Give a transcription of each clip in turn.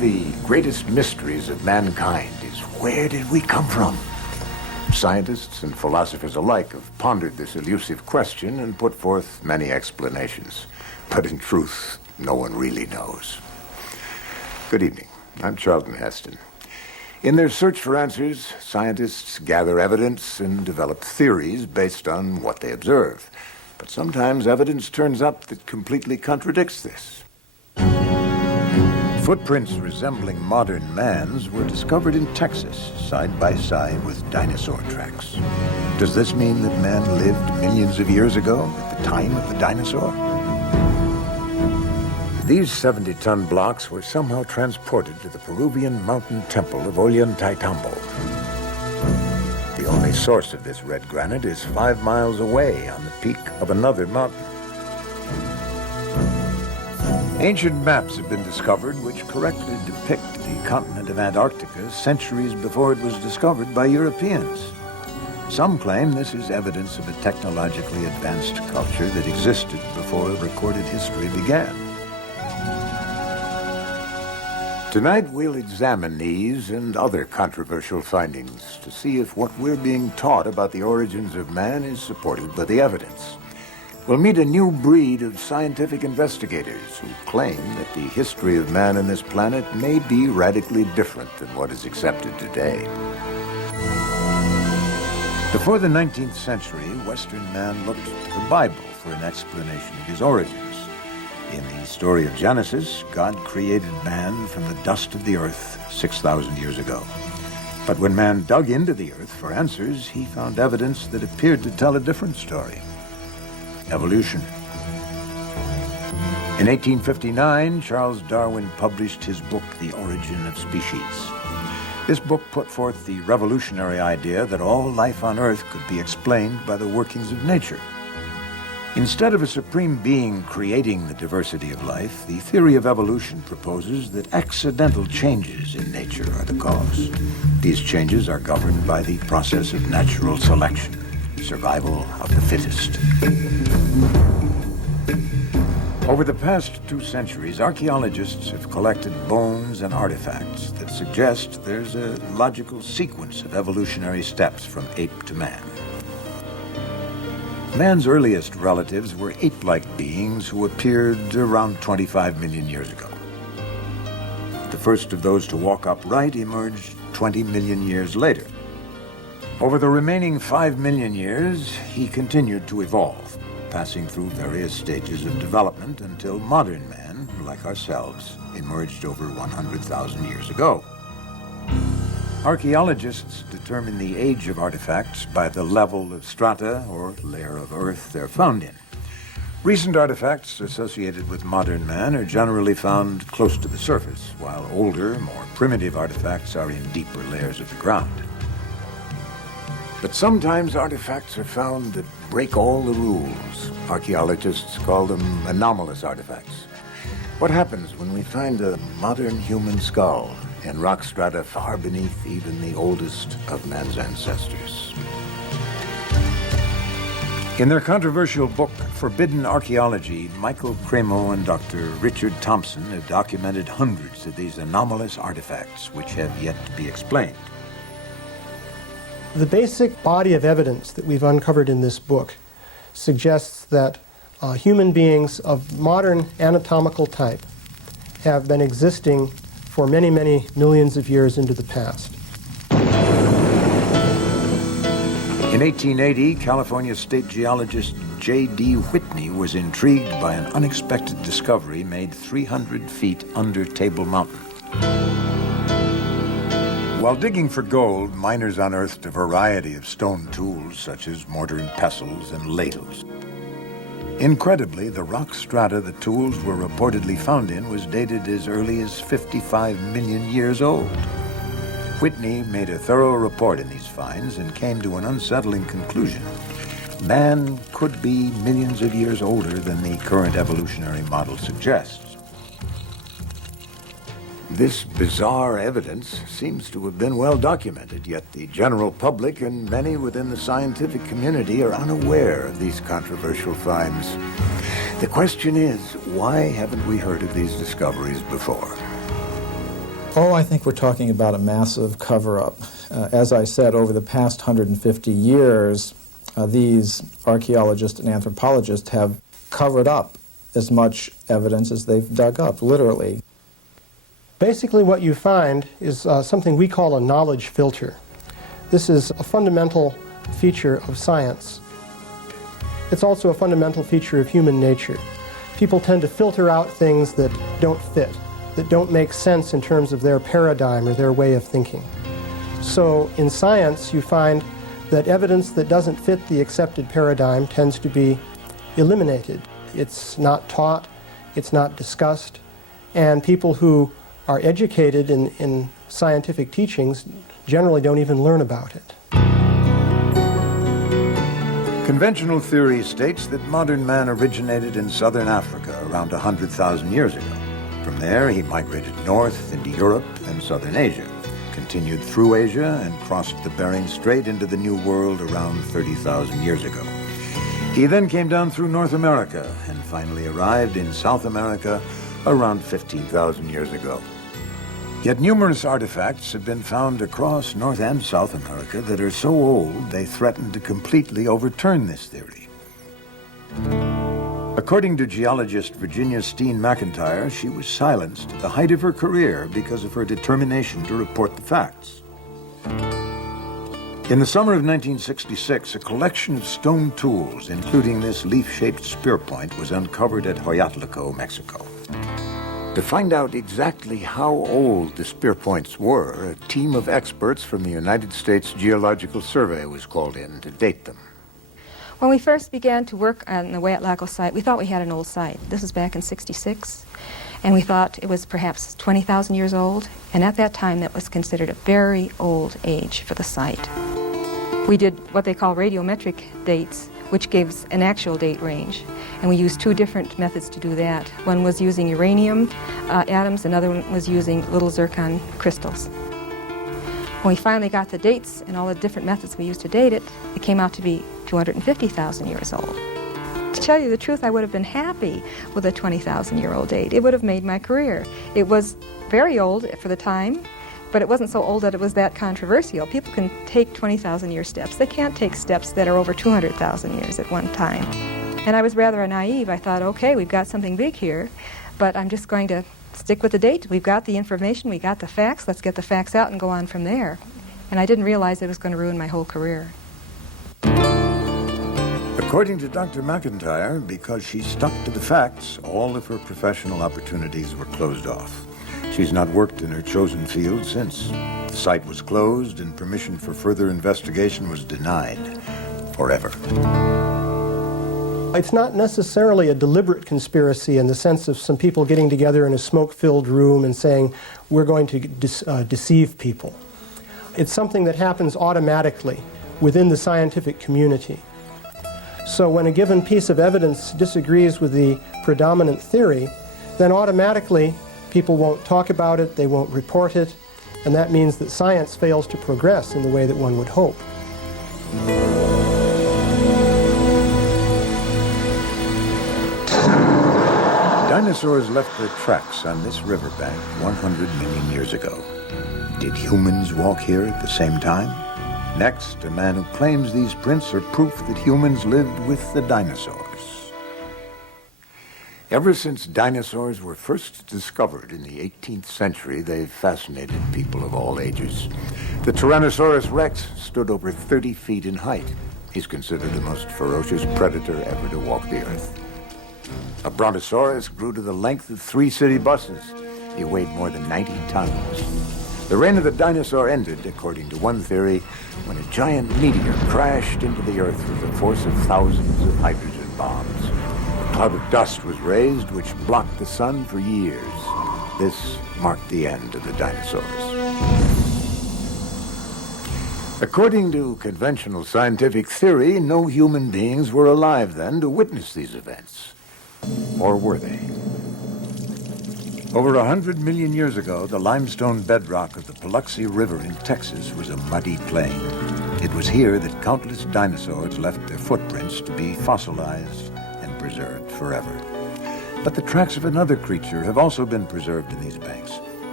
of the greatest mysteries of mankind is where did we come from? Scientists and philosophers alike have pondered this elusive question and put forth many explanations. But in truth, no one really knows. Good evening. I'm Charlton Heston. In their search for answers, scientists gather evidence and develop theories based on what they observe. But sometimes evidence turns up that completely contradicts this. Footprints resembling modern man's were discovered in Texas, side by side with dinosaur tracks. Does this mean that man lived millions of years ago, at the time of the dinosaur? These 70-ton blocks were somehow transported to the Peruvian mountain temple of Ollantaytambo. The only source of this red granite is 5 miles away on the peak of another mountain. Ancient maps have been discovered which correctly depict the continent of Antarctica centuries before it was discovered by Europeans. Some claim this is evidence of a technologically advanced culture that existed before recorded history began. Tonight we'll examine these and other controversial findings to see if what we're being taught about the origins of man is supported by the evidence. We'll meet a new breed of scientific investigators who claim that the history of man on this planet may be radically different than what is accepted today. Before the 19th century, Western man looked to the Bible for an explanation of his origins. In the story of Genesis, God created man from the dust of the earth 6,000 years ago. But when man dug into the earth for answers, he found evidence that appeared to tell a different story. Evolution. In 1859, Charles Darwin published his book, The Origin of Species. This book put forth the revolutionary idea that all life on Earth could be explained by the workings of nature. Instead of a supreme being creating the diversity of life, the theory of evolution proposes that accidental changes in nature are the cause. These changes are governed by the process of natural selection, survival of the fittest. Over the past 2 centuries, archaeologists have collected bones and artifacts that suggest there's a logical sequence of evolutionary steps from ape to man. Man's earliest relatives were ape-like beings who appeared around 25 million years ago. The first of those to walk upright emerged 20 million years later. Over the remaining 5 million years, he continued to evolve, passing through various stages of development until modern man, like ourselves, emerged over 100,000 years ago. Archaeologists determine the age of artifacts by the level of strata or layer of earth they're found in. Recent artifacts associated with modern man are generally found close to the surface, while older, more primitive artifacts are in deeper layers of the ground. But sometimes artifacts are found that break all the rules. Archaeologists call them anomalous artifacts. What happens when we find a modern human skull in rock strata far beneath even the oldest of man's ancestors? In their controversial book, Forbidden Archaeology, Michael Cremo and Dr. Richard Thompson have documented hundreds of these anomalous artifacts which have yet to be explained. The basic body of evidence that we've uncovered in this book suggests that human beings of modern anatomical type have been existing for many, many millions of years into the past. In 1880, California state geologist J.D. Whitney was intrigued by an unexpected discovery made 300 feet under Table Mountain. While digging for gold, miners unearthed a variety of stone tools such as mortar and pestles and ladles. Incredibly, the rock strata the tools were reportedly found in was dated as early as 55 million years old. Whitney made a thorough report in these finds and came to an unsettling conclusion. Man could be millions of years older than the current evolutionary model suggests. This bizarre evidence seems to have been well documented, yet the general public and many within the scientific community are unaware of these controversial finds. The question is, why haven't we heard of these discoveries before? Oh, I think we're talking about a massive cover-up. As I said, over the past 150 years, these archaeologists and anthropologists have covered up as much evidence as they've dug up, literally. Basically what you find is something we call a knowledge filter. This is a fundamental feature of science. It's also a fundamental feature of human nature. People tend to filter out things that don't fit, that don't make sense in terms of their paradigm or their way of thinking. So in science, you find that evidence that doesn't fit the accepted paradigm tends to be eliminated. It's not taught, it's not discussed, and people who are educated in scientific teachings generally don't even learn about it. Conventional theory states that modern man originated in southern Africa around 100,000 years ago. From there, he migrated north into Europe and southern Asia, continued through Asia, and crossed the Bering Strait into the New World around 30,000 years ago. He then came down through North America and finally arrived in South America around 15,000 years ago. Yet numerous artifacts have been found across North and South America that are so old they threaten to completely overturn this theory. According to geologist Virginia Steen McIntyre, she was silenced at the height of her career because of her determination to report the facts. In the summer of 1966, a collection of stone tools, including this leaf-shaped spear point, was uncovered at Hueyatlico, Mexico. To find out exactly how old the spear points were, a team of experts from the United States Geological Survey was called in to date them. When we first began to work on the Hueyatlico site, we thought we had an old site. This was back in '66, and we thought it was perhaps 20,000 years old, and at that time that was considered a very old age for the site. We did what they call radiometric dates, which gives an actual date range, and we used two different methods to do that. One was using uranium atoms, another one was using little zircon crystals. When we finally got the dates and all the different methods we used to date it, it came out to be 250,000 years old. To tell you the truth, I would have been happy with a 20,000-year-old date. It would have made my career. It was very old for the time, but it wasn't so old that it was that controversial. People can take 20,000-year steps. They can't take steps that are over 200,000 years at one time. And I was rather naive. I thought, okay, we've got something big here, but I'm just going to stick with the date. We've got the information, we got the facts, let's get the facts out and go on from there. And I didn't realize it was going to ruin my whole career. According to Dr. McIntyre, because she stuck to the facts, all of her professional opportunities were closed off. She's not worked in her chosen field since. The site was closed and permission for further investigation was denied forever. It's not necessarily a deliberate conspiracy in the sense of some people getting together in a smoke-filled room and saying, we're going to deceive people. It's something that happens automatically within the scientific community. So when a given piece of evidence disagrees with the predominant theory, then automatically people won't talk about it, they won't report it, and that means that science fails to progress in the way that one would hope. Dinosaurs left their tracks on this riverbank 100 million years ago. Did humans walk here at the same time? Next, a man who claims these prints are proof that humans lived with the dinosaurs. Ever since dinosaurs were first discovered in the 18th century, they've fascinated people of all ages. The Tyrannosaurus rex stood over 30 feet in height. He's considered the most ferocious predator ever to walk the earth. A brontosaurus grew to the length of 3 city buses. He weighed more than 90 tons. The reign of the dinosaur ended, according to one theory, when a giant meteor crashed into the earth with the force of thousands of hydrogen bombs. A cloud of dust was raised, which blocked the sun for years. This marked the end of the dinosaurs. According to conventional scientific theory, no human beings were alive then to witness these events. Or were they? Over 100 million years ago, the limestone bedrock of the Paluxy River in Texas was a muddy plain. It was here that countless dinosaurs left their footprints to be fossilized and preserved forever. But the tracks of another creature have also been preserved in these banks.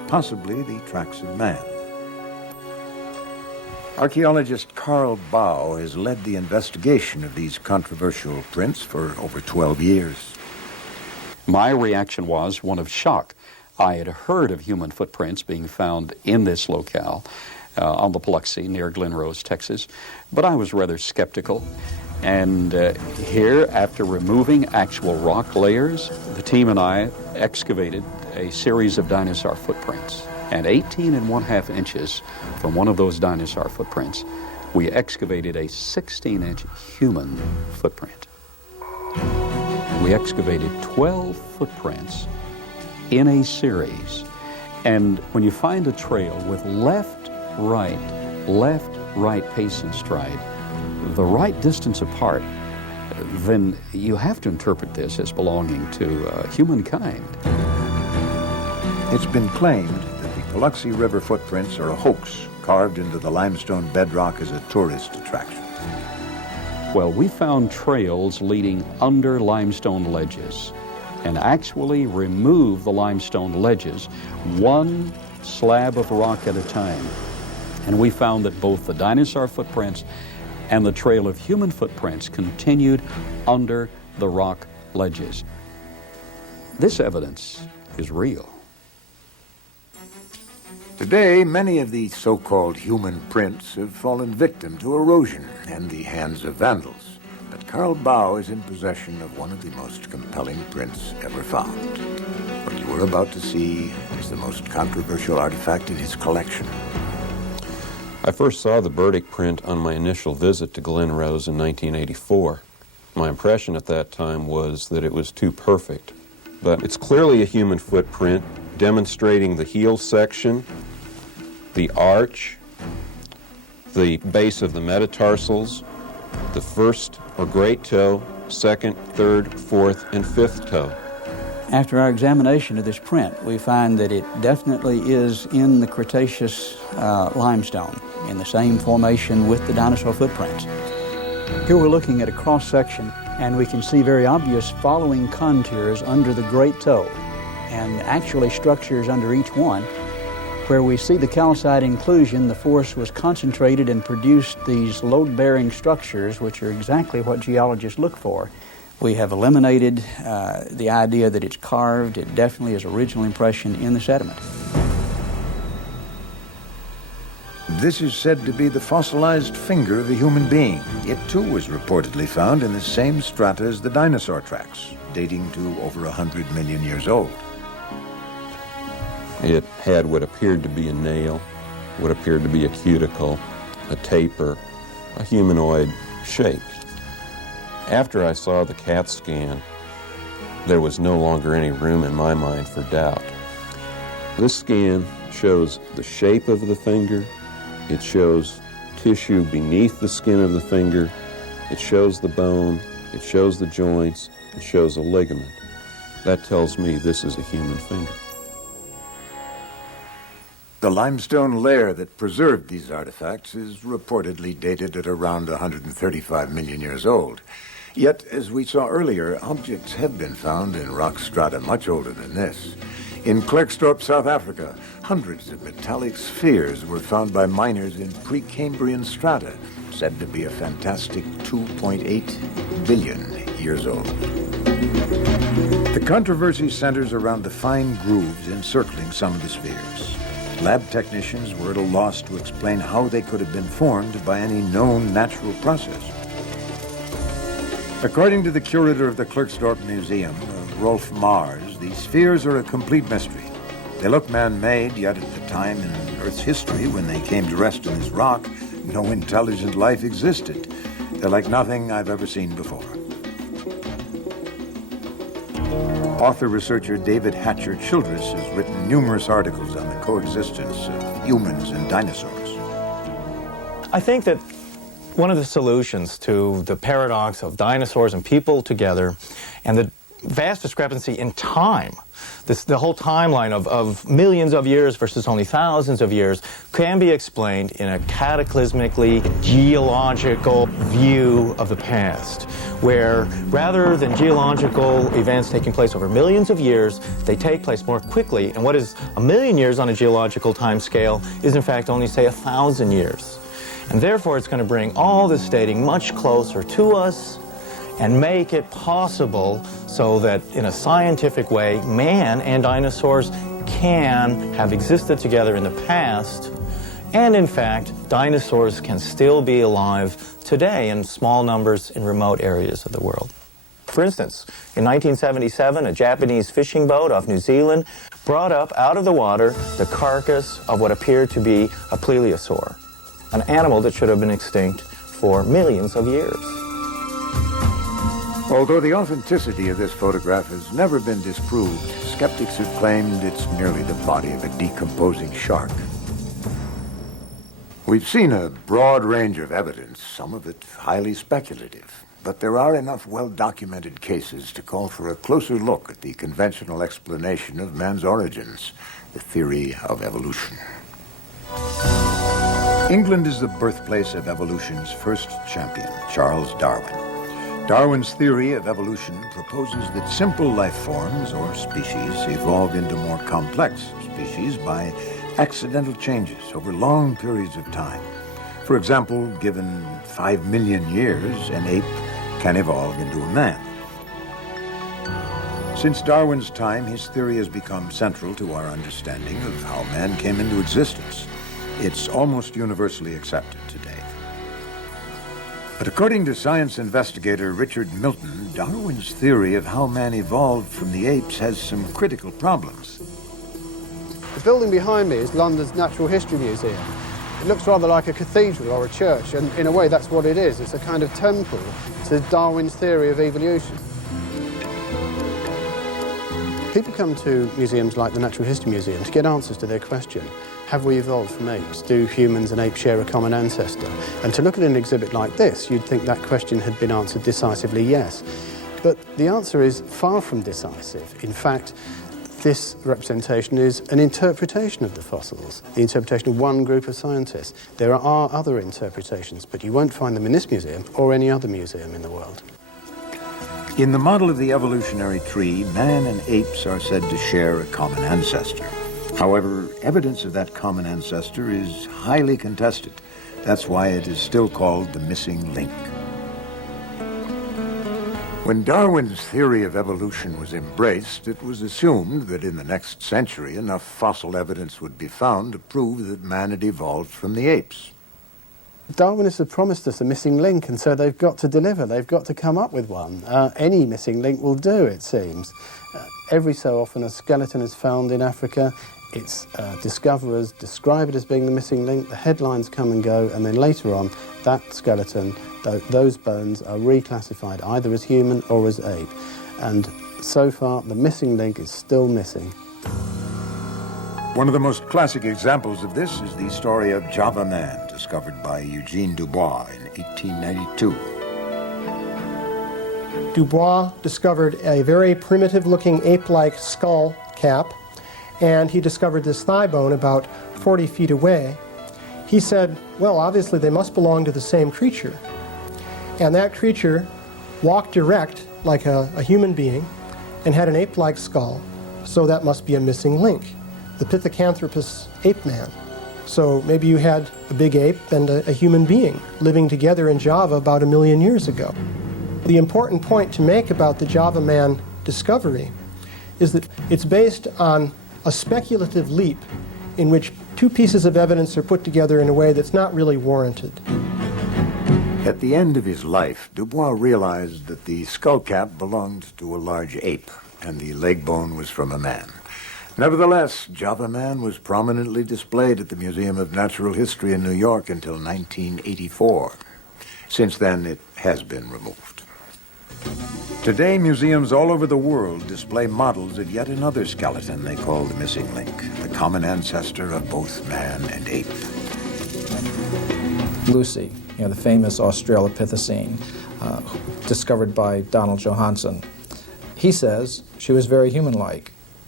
possibly the tracks of man. Archaeologist Carl Bau has led the investigation of these controversial prints for over 12 years. My reaction was one of shock. I had heard of human footprints being found in this locale on the Biloxi near Glen Rose, Texas, but I was rather skeptical. And here, after removing actual rock layers, the team and I excavated a series of dinosaur footprints. And 18.5 inches from one of those dinosaur footprints, we excavated a 16-inch human footprint. We excavated 12 footprints in a series. And when you find a trail with left, right pace and stride, the right distance apart, then you have to interpret this as belonging to humankind. It's been claimed that the Biloxi River footprints are a hoax carved into the limestone bedrock as a tourist attraction. Well, we found trails leading under limestone ledges and actually removed the limestone ledges one slab of rock at a time. And we found that both the dinosaur footprints and the trail of human footprints continued under the rock ledges. This evidence is real. Today, many of the so-called human prints have fallen victim to erosion and the hands of vandals. But Carl Bau is in possession of one of the most compelling prints ever found. What you are about to see is the most controversial artifact in his collection. I first saw the Burdick print on my initial visit to Glen Rose in 1984. My impression at that time was that it was too perfect. But it's clearly a human footprint, demonstrating the heel section, the arch, the base of the metatarsals, the first or great toe, second, third, fourth, and fifth toe. After our examination of this print, we find that it definitely is in the Cretaceous limestone, in the same formation with the dinosaur footprints. Here we're looking at a cross-section, and we can see very obvious following contours under the great toe, and actually structures under each one. Where we see the calcite inclusion, the force was concentrated and produced these load-bearing structures, which are exactly what geologists look for. We have eliminated the idea that it's carved. It definitely is original impression in the sediment. This is said to be the fossilized finger of a human being. It too was reportedly found in the same strata as the dinosaur tracks, dating to over 100 million years old. It had what appeared to be a nail, what appeared to be a cuticle, a taper, a humanoid shape. After I saw the CAT scan, there was no longer any room in my mind for doubt. This scan shows the shape of the finger, it shows tissue beneath the skin of the finger, it shows the bone, it shows the joints, it shows a ligament. That tells me this is a human finger. The limestone layer that preserved these artifacts is reportedly dated at around 135 million years old. Yet, as we saw earlier, objects have been found in rock strata much older than this. In Klerksdorp, South Africa, hundreds of metallic spheres were found by miners in Precambrian strata, said to be a fantastic 2.8 billion years old. The controversy centers around the fine grooves encircling some of the spheres. Lab technicians were at a loss to explain how they could have been formed by any known natural process. According to the curator of the Klerksdorp Museum, Rolf Mars, the spheres are a complete mystery. They look man-made, yet at the time in Earth's history when they came to rest in this rock, no intelligent life existed. They're like nothing I've ever seen before. Author-researcher David Hatcher Childress has written numerous articles on the coexistence of humans and dinosaurs. I think that one of the solutions to the paradox of dinosaurs and people together and the vast discrepancy in time the whole timeline of millions of years versus only thousands of years can be explained in a cataclysmically geological view of the past, where rather than geological events taking place over millions of years, they take place more quickly, and what is 1,000,000 years on a geological time scale is in fact only, say, 1,000 years. And therefore it's going to bring all this dating much closer to us and make it possible so that in a scientific way, man and dinosaurs can have existed together in the past, and in fact, dinosaurs can still be alive today in small numbers in remote areas of the world. For instance, in 1977, a Japanese fishing boat off New Zealand brought up out of the water the carcass of what appeared to be a plesiosaur, an animal that should have been extinct for millions of years. Although the authenticity of this photograph has never been disproved, skeptics have claimed it's merely the body of a decomposing shark. We've seen a broad range of evidence, some of it highly speculative, but there are enough well-documented cases to call for a closer look at the conventional explanation of man's origins, the theory of evolution. England is the birthplace of evolution's first champion, Charles Darwin. Darwin's theory of evolution proposes that simple life forms, or species, evolve into more complex species by accidental changes over long periods of time. For example, given 5 million years, an ape can evolve into a man. Since Darwin's time, his theory has become central to our understanding of how man came into existence. It's almost universally accepted today. But according to science investigator Richard Milton, Darwin's theory of how man evolved from the apes has some critical problems. The building behind me is London's Natural History Museum. It looks rather like a cathedral or a church, and in a way that's what it is. It's a kind of temple to Darwin's theory of evolution. People come to museums like the Natural History Museum to get answers to their question. Have we evolved from apes? Do humans and apes share a common ancestor? And to look at an exhibit like this, you'd think that question had been answered decisively yes. But the answer is far from decisive. In fact, this representation is an interpretation of the fossils, the interpretation of one group of scientists. There are other interpretations, but you won't find them in this museum or any other museum in the world. In the model of the evolutionary tree, man and apes are said to share a common ancestor. However, evidence of that common ancestor is highly contested. That's why it is still called the missing link. When Darwin's theory of evolution was embraced, it was assumed that in the next century enough fossil evidence would be found to prove that man had evolved from the apes. Darwinists have promised us a missing link, and so they've got to deliver. They've got to come up with one. Any missing link will do, it seems. Every so often a skeleton is found in Africa. Its discoverers describe it as being the missing link. The headlines come and go, and then later on, that skeleton, those bones are reclassified either as human or as ape. And so far, the missing link is still missing. One of the most classic examples of this is the story of Java Man, discovered by Eugene Dubois in 1892. Dubois discovered a very primitive-looking ape-like skull cap, and he discovered this thigh bone about 40 feet away. He said, well, obviously they must belong to the same creature. And that creature walked erect like a human being and had an ape-like skull, so that must be a missing link, the Pithecanthropus ape man. So maybe you had a big ape and a human being living together in Java about 1 million years ago. The important point to make about the Java man discovery is that it's based on a speculative leap in which two pieces of evidence are put together in a way that's not really warranted. At the end of his life, Dubois realized that the skull cap belonged to a large ape, and the leg bone was from a man. Nevertheless, Java Man was prominently displayed at the Museum of Natural History in New York until 1984. Since then, it has been removed. Today, museums all over the world display models of yet another skeleton they call the missing link, the common ancestor of both man and ape. Lucy, the famous Australopithecine, discovered by Donald Johanson. He says she was very human-like.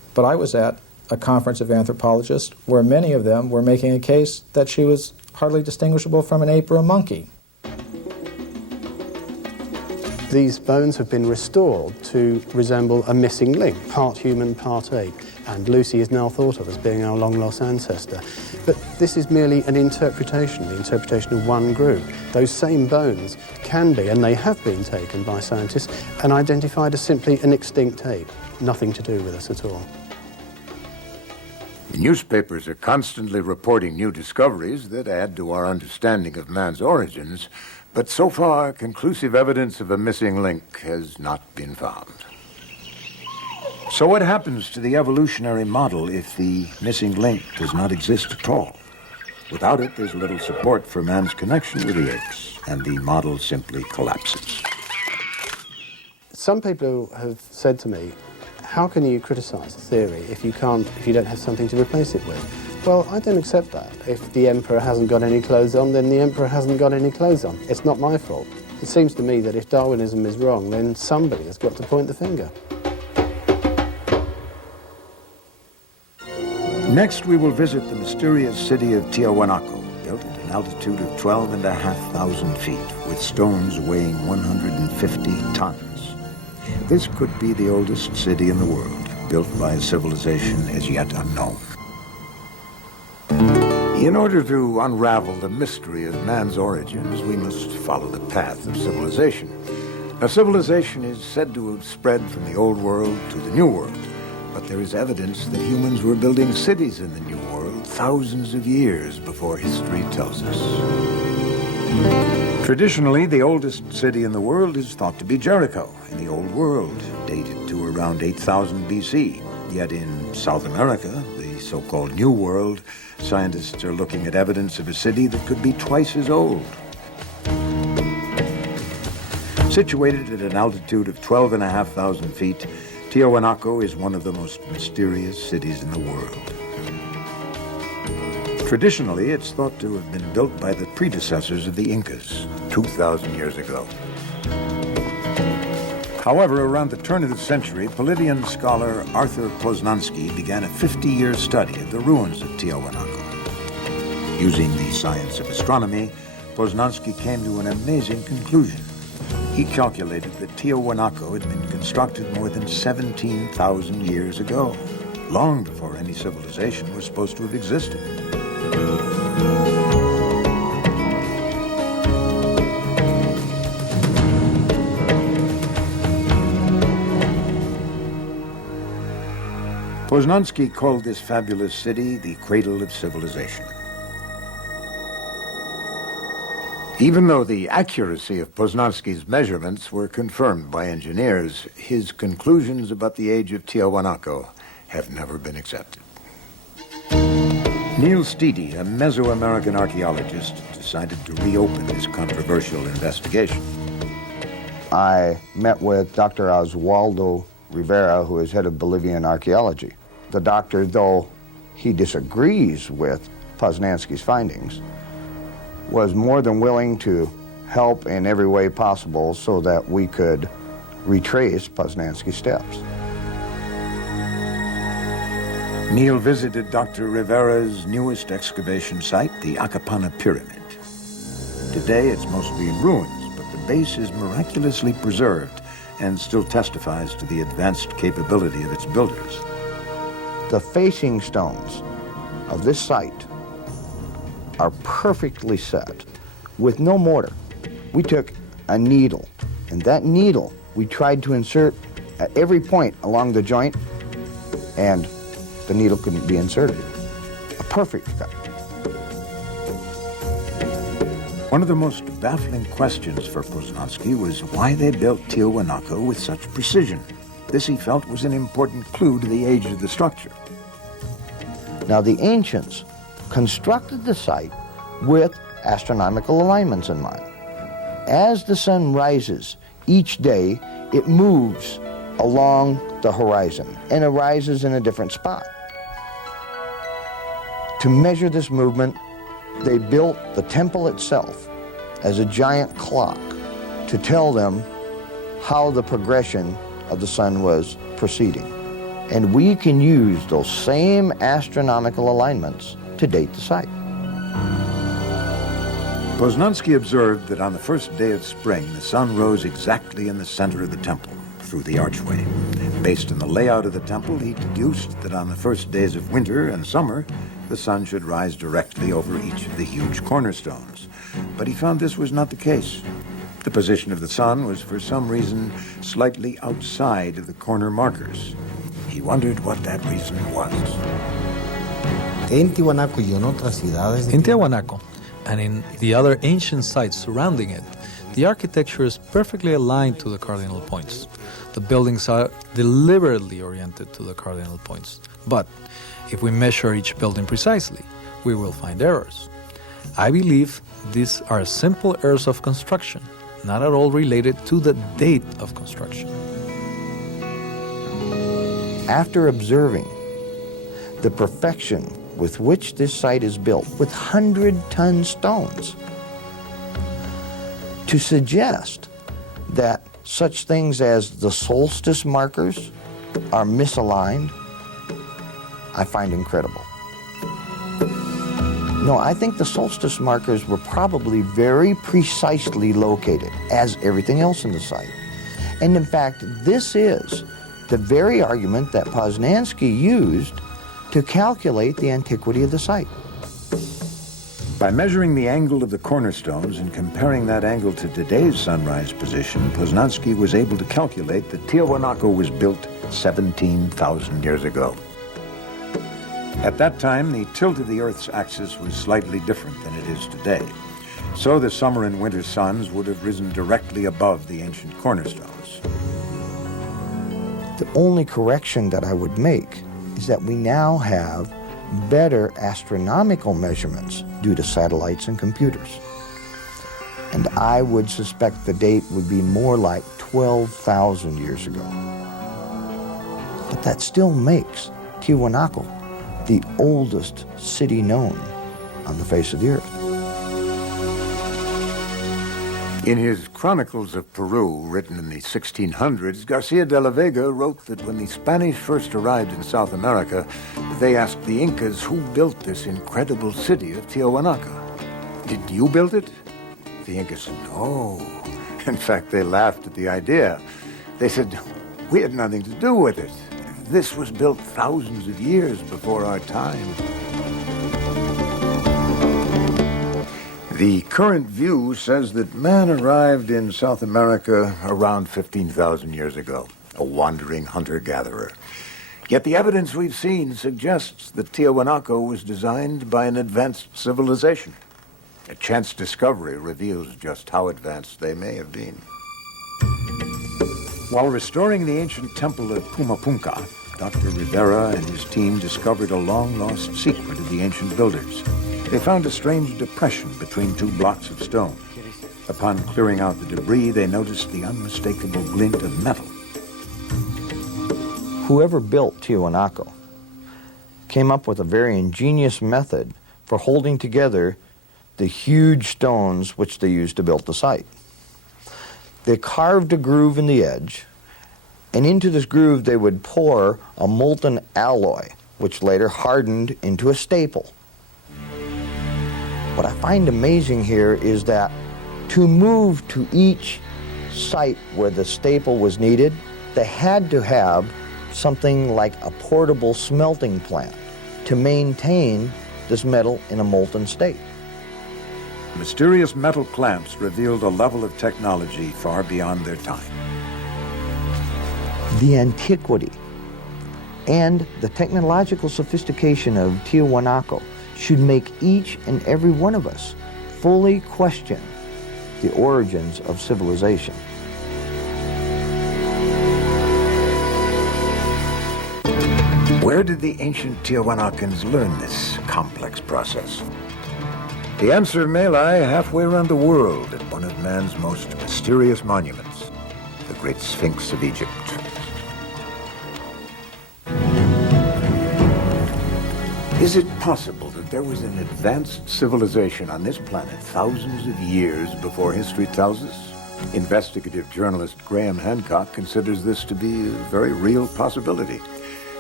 But I was at a conference of anthropologists where many of them were making a case that she was hardly distinguishable from an ape or a monkey. These bones have been restored to resemble a missing link, part human, part ape, and Lucy is now thought of as being our long-lost ancestor. But this is merely an interpretation, the interpretation of one group. Those same bones can be, and they have been taken by scientists, and identified as simply an extinct ape, nothing to do with us at all. Newspapers are constantly reporting new discoveries that add to our understanding of man's origins, but so far, conclusive evidence of a missing link has not been found. So what happens to the evolutionary model if the missing link does not exist at all? Without it, there's little support for man's connection with the apes, and the model simply collapses. Some people have said to me, how can you criticize a theory if you don't have something to replace it with? Well, I don't accept that. If the emperor hasn't got any clothes on, then the emperor hasn't got any clothes on. It's not my fault. It seems to me that if Darwinism is wrong, then somebody has got to point the finger. Next, we will visit the mysterious city of Tiwanaku, built at an altitude of 12,500 feet, with stones weighing 150 tons. This could be the oldest city in the world, built by a civilization as yet unknown. In order to unravel the mystery of man's origins, we must follow the path of civilization. Now, civilization is said to have spread from the old world to the new world, but there is evidence that humans were building cities in the new world thousands of years before history tells us. Traditionally, the oldest city in the world is thought to be Jericho in the Old World, dated to around 8,000 BC. Yet in South America, the so-called New World, scientists are looking at evidence of a city that could be twice as old. Situated at an altitude of 12,500 feet, Tiwanaku is one of the most mysterious cities in the world. Traditionally, it's thought to have been built by the predecessors of the Incas 2,000 years ago. However, around the turn of the century, Politian scholar Arthur Poznański began a 50-year study of the ruins of Tiwanaku. Using the science of astronomy, Poznański came to an amazing conclusion. He calculated that Tiwanaku had been constructed more than 17,000 years ago, long before any civilization was supposed to have existed. Poznański called this fabulous city the cradle of civilization. Even though the accuracy of Poznański's measurements were confirmed by engineers, his conclusions about the age of Tiwanaku have never been accepted. Neil Steedy, a Mesoamerican archaeologist, decided to reopen this controversial investigation. I met with Dr. Oswaldo Rivera, who is head of Bolivian archaeology. The doctor, though he disagrees with Poznański's findings, was more than willing to help in every way possible so that we could retrace Poznański's steps. Neil visited Dr. Rivera's newest excavation site, the Acapana Pyramid. Today it's mostly in ruins, but the base is miraculously preserved and still testifies to the advanced capability of its builders. The facing stones of this site are perfectly set with no mortar. We took a needle, and that needle we tried to insert at every point along the joint, and the needle couldn't be inserted. A perfect cut. One of the most baffling questions for Poznański was why they built Tiwanaku with such precision. This, he felt, was an important clue to the age of the structure. Now, the ancients constructed the site with astronomical alignments in mind. As the sun rises each day, it moves along the horizon and arises in a different spot. To measure this movement, they built the temple itself as a giant clock to tell them how the progression of the sun was proceeding. And we can use those same astronomical alignments to date the site. Poznański observed that on the first day of spring, the sun rose exactly in the center of the temple, through the archway. Based on the layout of the temple, he deduced that on the first days of winter and summer, the sun should rise directly over each of the huge cornerstones. But he found this was not the case. The position of the sun was, for some reason, slightly outside of the corner markers. He wondered what that reason was. In Tiwanaku and in the other ancient sites surrounding it, the architecture is perfectly aligned to the cardinal points. The buildings are deliberately oriented to the cardinal points. But if we measure each building precisely, we will find errors. I believe these are simple errors of construction, not at all related to the date of construction. After observing the perfection with which this site is built, with 100-ton stones, to suggest that such things as the solstice markers are misaligned, I find incredible. No, I think the solstice markers were probably very precisely located, as everything else in the site. And in fact, this is the very argument that Poznański used to calculate the antiquity of the site. By measuring the angle of the cornerstones and comparing that angle to today's sunrise position, Poznański was able to calculate that Tiwanaku was built 17,000 years ago. At that time, the tilt of the Earth's axis was slightly different than it is today. So the summer and winter suns would have risen directly above the ancient cornerstones. The only correction that I would make is that we now have better astronomical measurements due to satellites and computers. And I would suspect the date would be more like 12,000 years ago. But that still makes Tiwanaku the oldest city known on the face of the earth. In his Chronicles of Peru, written in the 1600s, Garcia de la Vega wrote that when the Spanish first arrived in South America, they asked the Incas who built this incredible city of Tiwanaku. Did you build it? The Incas said, no. In fact, they laughed at the idea. They said, we had nothing to do with it. This was built thousands of years before our time. The current view says that man arrived in South America around 15,000 years ago, a wandering hunter-gatherer. Yet the evidence we've seen suggests that Tiwanaku was designed by an advanced civilization. A chance discovery reveals just how advanced they may have been. While restoring the ancient temple of Pumapunka, Dr. Rivera and his team discovered a long-lost secret of the ancient builders. They found a strange depression between two blocks of stone. Upon clearing out the debris, they noticed the unmistakable glint of metal. Whoever built Tiwanaku came up with a very ingenious method for holding together the huge stones which they used to build the site. They carved a groove in the edge, and into this groove they would pour a molten alloy, which later hardened into a staple. What I find amazing here is that to move to each site where the staple was needed, they had to have something like a portable smelting plant to maintain this metal in a molten state. Mysterious metal clamps revealed a level of technology far beyond their time. The antiquity and the technological sophistication of Tiwanaku should make each and every one of us fully question the origins of civilization. Where did the ancient Tiwanakans learn this complex process? The answer may lie halfway around the world at one of man's most mysterious monuments, the Great Sphinx of Egypt. Is it possible that there was an advanced civilization on this planet thousands of years before history tells us? Investigative journalist Graham Hancock considers this to be a very real possibility.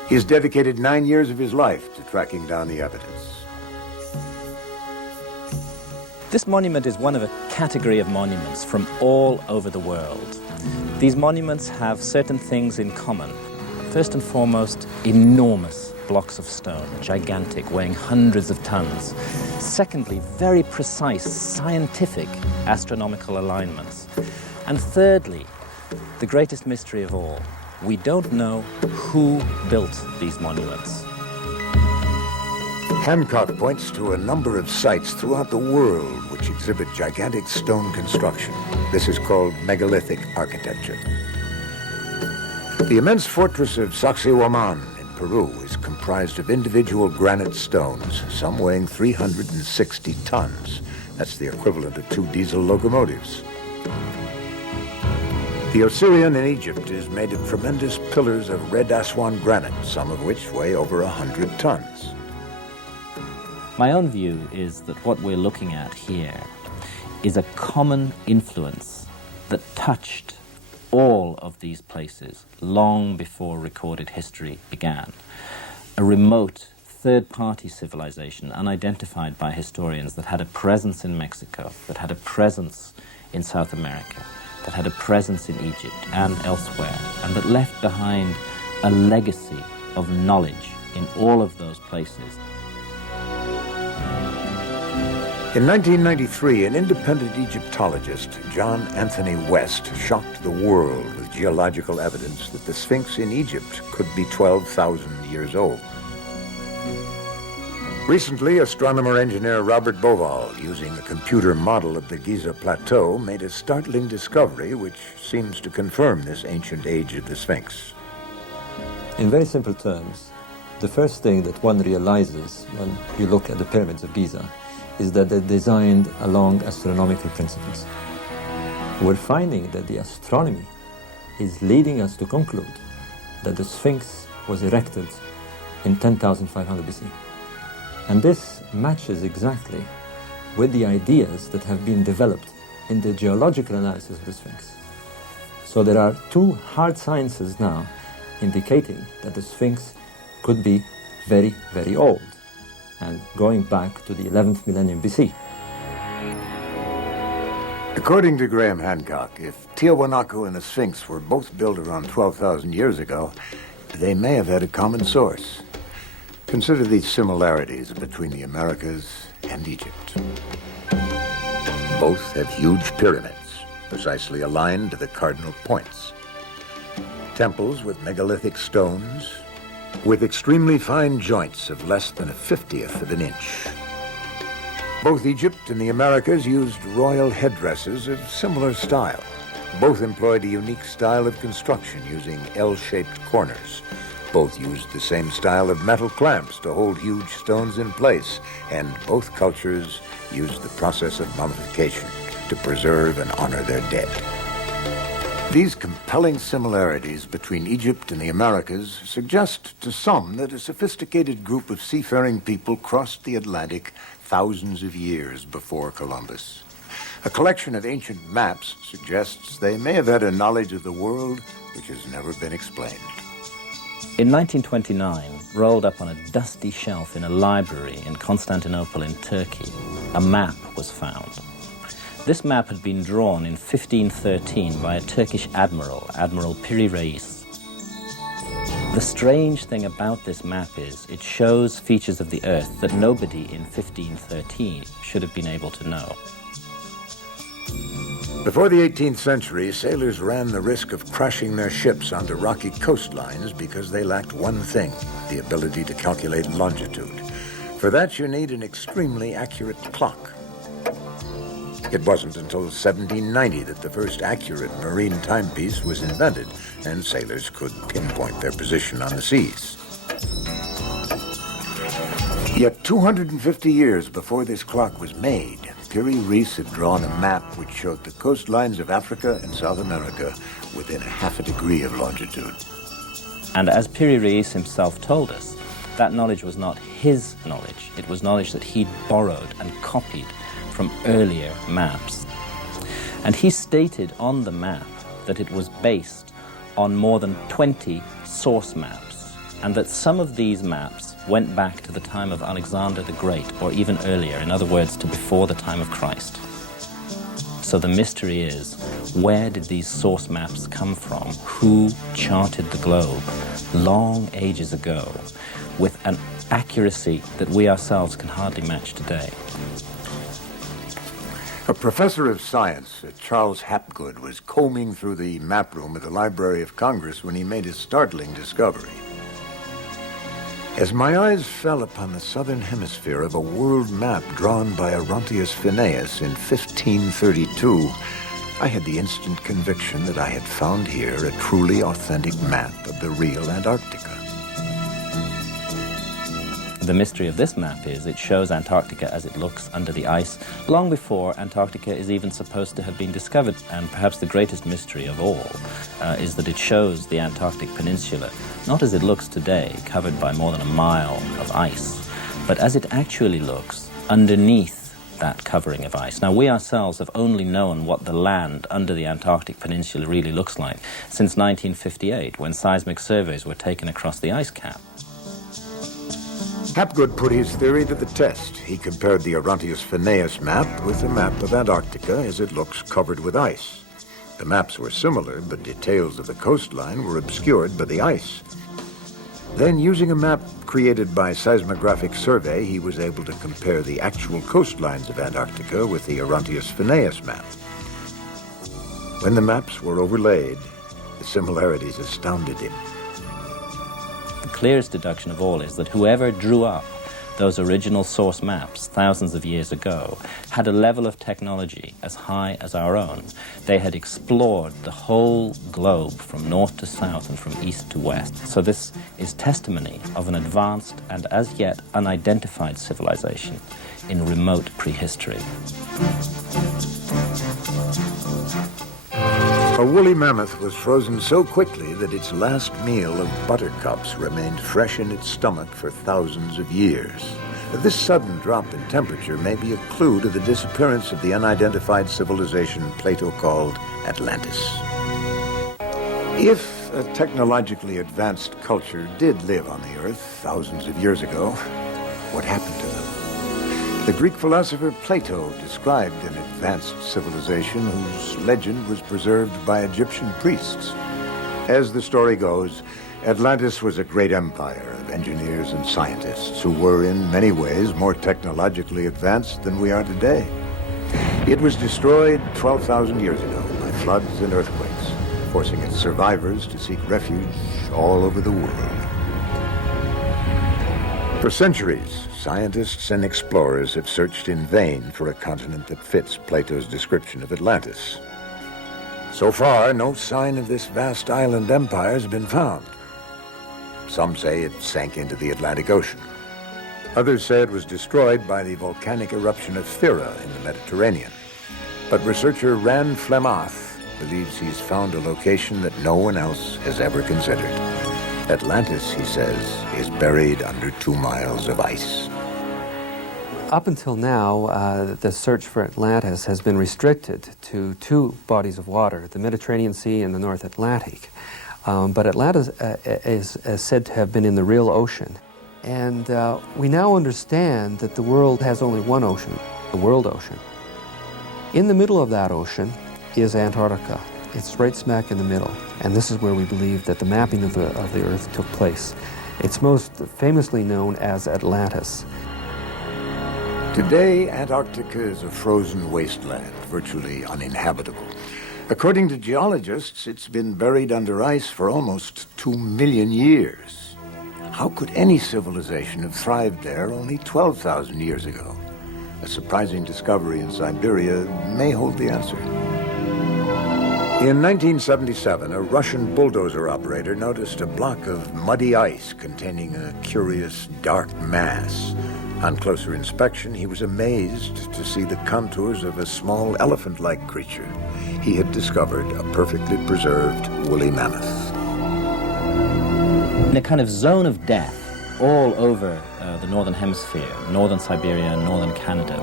He has dedicated 9 years of his life to tracking down the evidence. This monument is one of a category of monuments from all over the world. These monuments have certain things in common. First and foremost, enormous blocks of stone, gigantic, weighing hundreds of tons. Secondly, very precise scientific astronomical alignments. And thirdly, the greatest mystery of all, we don't know who built these monuments. Hancock points to a number of sites throughout the world which exhibit gigantic stone construction. This is called megalithic architecture. The immense fortress of Sacsayhuaman in Peru is comprised of individual granite stones, some weighing 360 tons. That's the equivalent of 2 diesel locomotives. The Osirian in Egypt is made of tremendous pillars of red Aswan granite, some of which weigh over 100 tons. My own view is that what we're looking at here is a common influence that touched all of these places long before recorded history began. A remote third-party civilization unidentified by historians that had a presence in Mexico, that had a presence in South America, that had a presence in Egypt and elsewhere, and that left behind a legacy of knowledge in all of those places. In 1993, an independent Egyptologist, John Anthony West, shocked the world with geological evidence that the Sphinx in Egypt could be 12,000 years old. Recently, astronomer-engineer Robert Bauval, using a computer model of the Giza Plateau, made a startling discovery which seems to confirm this ancient age of the Sphinx. In very simple terms, the first thing that one realizes when you look at the pyramids of Giza is that they're designed along astronomical principles. We're finding that the astronomy is leading us to conclude that the Sphinx was erected in 10,500 BC. And this matches exactly with the ideas that have been developed in the geological analysis of the Sphinx. So there are 2 hard sciences now indicating that the Sphinx could be very, very old, and going back to the 11th millennium BC. According to Graham Hancock, if Tiwanaku and the Sphinx were both built around 12,000 years ago, they may have had a common source. Consider these similarities between the Americas and Egypt. Both have huge pyramids, precisely aligned to the cardinal points. Temples with megalithic stones, with extremely fine joints of less than a 50th of an inch. Both Egypt and the Americas used royal headdresses of similar style. Both employed a unique style of construction using L-shaped corners. Both used the same style of metal clamps to hold huge stones in place, and both cultures used the process of mummification to preserve and honor their dead. These compelling similarities between Egypt and the Americas suggest to some that a sophisticated group of seafaring people crossed the Atlantic thousands of years before Columbus. A collection of ancient maps suggests they may have had a knowledge of the world which has never been explained. In 1929, rolled up on a dusty shelf in a library in Constantinople in Turkey, a map was found. This map had been drawn in 1513 by a Turkish admiral, Admiral Piri Reis. The strange thing about this map is it shows features of the Earth that nobody in 1513 should have been able to know. Before the 18th century, sailors ran the risk of crashing their ships onto rocky coastlines because they lacked one thing, the ability to calculate longitude. For that, you need an extremely accurate clock. It wasn't until 1790 that the first accurate marine timepiece was invented, and sailors could pinpoint their position on the seas. Yet 250 years before this clock was made, Piri Reis had drawn a map which showed the coastlines of Africa and South America within a half a degree of longitude. And as Piri Reis himself told us, that knowledge was not his knowledge. It was knowledge that he'd borrowed and copied from earlier maps. And he stated on the map that it was based on more than 20 source maps and that some of these maps went back to the time of Alexander the Great, or even earlier, in other words, to before the time of Christ. So the mystery is, where did these source maps come from? Who charted the globe long ages ago with an accuracy that we ourselves can hardly match today? A professor of science, Charles Hapgood, was combing through the map room at the Library of Congress when he made a startling discovery. As my eyes fell upon the southern hemisphere of a world map drawn by Orontius Phineas in 1532, I had the instant conviction that I had found here a truly authentic map of the real Antarctica. The mystery of this map is it shows Antarctica as it looks under the ice long before Antarctica is even supposed to have been discovered. And perhaps the greatest mystery of all is that it shows the Antarctic Peninsula not as it looks today, covered by more than a mile of ice, but as it actually looks underneath that covering of ice. Now, we ourselves have only known what the land under the Antarctic Peninsula really looks like since 1958, when seismic surveys were taken across the ice cap. Hapgood put his theory to the test. He compared the Orontius Phineas map with a map of Antarctica as it looks covered with ice. The maps were similar, but details of the coastline were obscured by the ice. Then, using a map created by seismographic survey, he was able to compare the actual coastlines of Antarctica with the Orontius Phineas map. When the maps were overlaid, the similarities astounded him. The clearest deduction of all is that whoever drew up those original source maps thousands of years ago had a level of technology as high as our own. They had explored the whole globe from north to south and from east to west. So this is testimony of an advanced and as yet unidentified civilization in remote prehistory. A woolly mammoth was frozen so quickly that its last meal of buttercups remained fresh in its stomach for thousands of years. This sudden drop in temperature may be a clue to the disappearance of the unidentified civilization Plato called Atlantis. If a technologically advanced culture did live on the Earth thousands of years ago, what happened to them? The Greek philosopher Plato described an advanced civilization whose legend was preserved by Egyptian priests. As the story goes, Atlantis was a great empire of engineers and scientists who were in many ways more technologically advanced than we are today. It was destroyed 12,000 years ago by floods and earthquakes, forcing its survivors to seek refuge all over the world. For centuries, scientists and explorers have searched in vain for a continent that fits Plato's description of Atlantis. So far, no sign of this vast island empire has been found. Some say it sank into the Atlantic Ocean. Others say it was destroyed by the volcanic eruption of Thera in the Mediterranean. But researcher Rand Flemath believes he's found a location that no one else has ever considered. Atlantis, he says, is buried under 2 miles of ice. Up until now, the search for Atlantis has been restricted to 2 bodies of water, the Mediterranean Sea and the North Atlantic. But Atlantis is said to have been in the real ocean. And we now understand that the world has only one ocean, the world ocean. In the middle of that ocean is Antarctica. It's right smack in the middle. And this is where we believe that the mapping of the Earth took place. It's most famously known as Atlantis. Today, Antarctica is a frozen wasteland, virtually uninhabitable. According to geologists, it's been buried under ice for almost 2 million years. How could any civilization have thrived there only 12,000 years ago? A surprising discovery in Siberia may hold the answer. In 1977, a Russian bulldozer operator noticed a block of muddy ice containing a curious dark mass. On closer inspection, he was amazed to see the contours of a small elephant-like creature. He had discovered a perfectly preserved woolly mammoth. In a kind of zone of death all over the northern hemisphere, northern Siberia and northern Canada,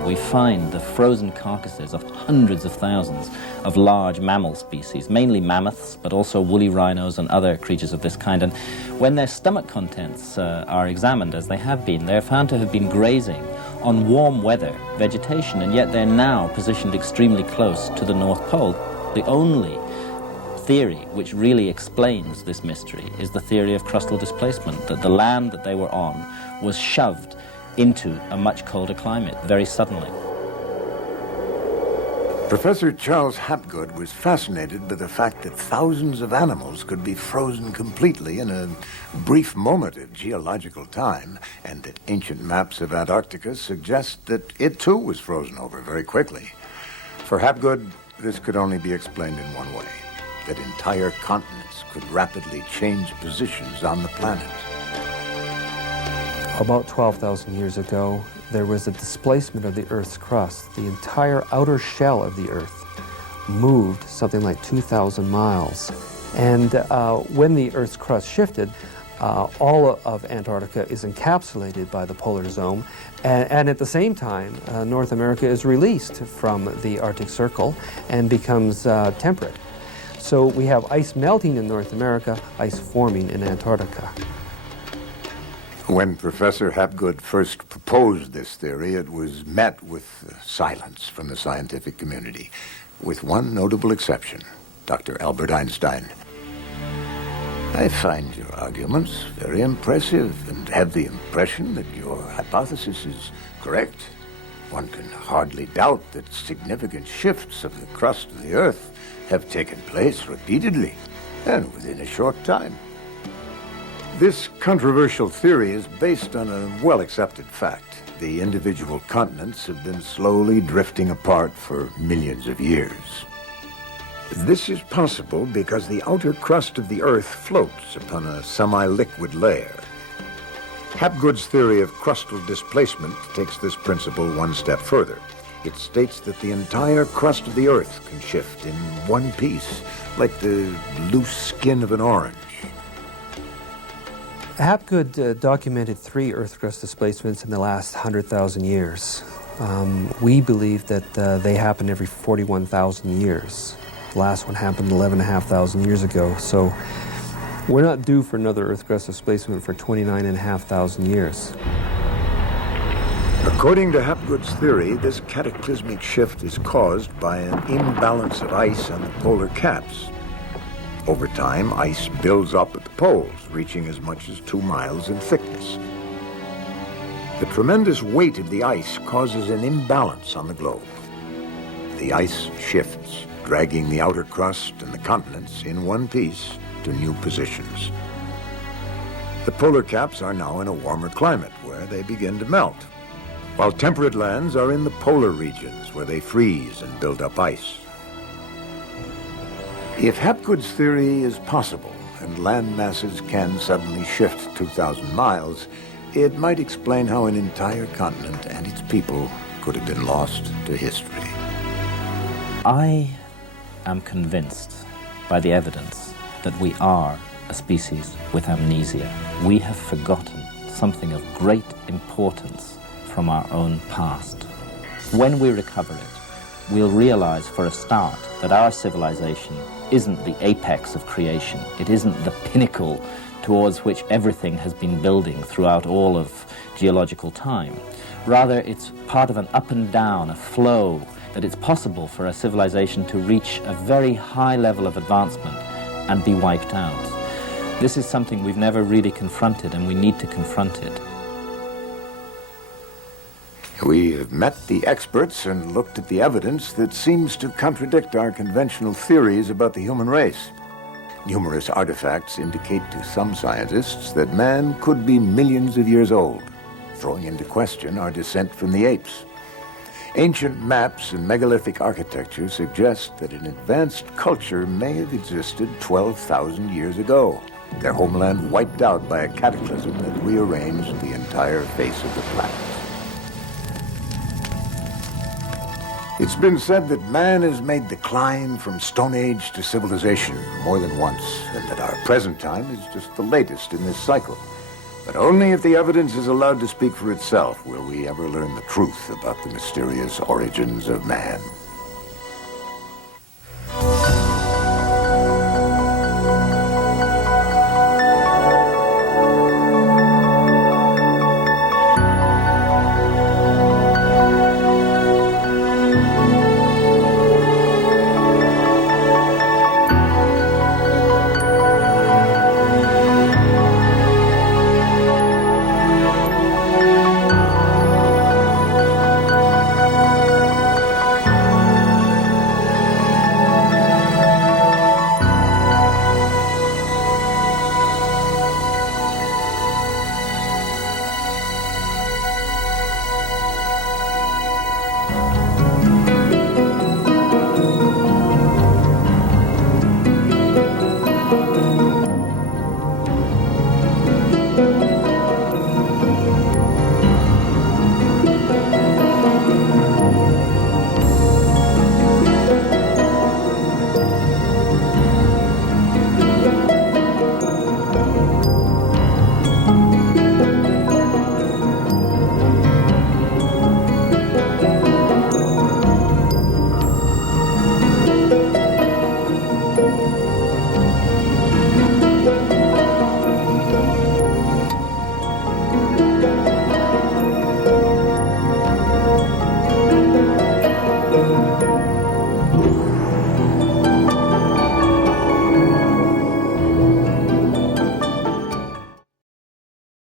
we find the frozen carcasses of hundreds of thousands of large mammal species, mainly mammoths, but also woolly rhinos and other creatures of this kind. And when their stomach contents are examined, as they have been, they're found to have been grazing on warm weather vegetation, and yet they're now positioned extremely close to the North Pole. The only theory which really explains this mystery is the theory of crustal displacement, that the land that they were on was shoved into a much colder climate very suddenly. Professor Charles Hapgood was fascinated by the fact that thousands of animals could be frozen completely in a brief moment of geological time, and that ancient maps of Antarctica suggest that it too was frozen over very quickly. For Hapgood, this could only be explained in one way, that entire continents could rapidly change positions on the planet. About 12,000 years ago, there was a displacement of the Earth's crust. The entire outer shell of the Earth moved something like 2,000 miles. And when the Earth's crust shifted, all of Antarctica is encapsulated by the polar zone. And at the same time, North America is released from the Arctic Circle and becomes temperate. So we have ice melting in North America, ice forming in Antarctica. When Professor Hapgood first proposed this theory, it was met with silence from the scientific community, with one notable exception, Dr. Albert Einstein. I find your arguments very impressive and have the impression that your hypothesis is correct. One can hardly doubt that significant shifts of the crust of the Earth have taken place repeatedly and within a short time. This controversial theory is based on a well-accepted fact. The individual continents have been slowly drifting apart for millions of years. This is possible because the outer crust of the Earth floats upon a semi-liquid layer. Hapgood's theory of crustal displacement takes this principle one step further. It states that the entire crust of the Earth can shift in one piece, like the loose skin of an orange. Hapgood documented 3 Earth crust displacements in the last 100,000 years. We believe that they happen every 41,000 years. The last one happened 11,500 years ago, so we're not due for another Earth crust displacement for 29,500 years. According to Hapgood's theory, this cataclysmic shift is caused by an imbalance of ice on the polar caps. Over time, ice builds up at the poles, reaching as much as 2 miles in thickness. The tremendous weight of the ice causes an imbalance on the globe. The ice shifts, dragging the outer crust and the continents in one piece to new positions. The polar caps are now in a warmer climate where they begin to melt, while temperate lands are in the polar regions where they freeze and build up ice. If Hapgood's theory is possible and land masses can suddenly shift 2,000 miles, it might explain how an entire continent and its people could have been lost to history. I am convinced by the evidence that we are a species with amnesia. We have forgotten something of great importance from our own past. When we recover it, we'll realize for a start that our civilization isn't the apex of creation. It isn't the pinnacle towards which everything has been building throughout all of geological time. Rather, it's part of an up and down, a flow, that it's possible for a civilization to reach a very high level of advancement and be wiped out. This is something we've never really confronted, and we need to confront it. We have met the experts and looked at the evidence that seems to contradict our conventional theories about the human race. Numerous artifacts indicate to some scientists that man could be millions of years old, throwing into question our descent from the apes. Ancient maps and megalithic architecture suggest that an advanced culture may have existed 12,000 years ago, their homeland wiped out by a cataclysm that rearranged the entire face of the planet. It's been said that man has made the climb from Stone Age to civilization more than once, and that our present time is just the latest in this cycle. But only if the evidence is allowed to speak for itself will we ever learn the truth about the mysterious origins of man.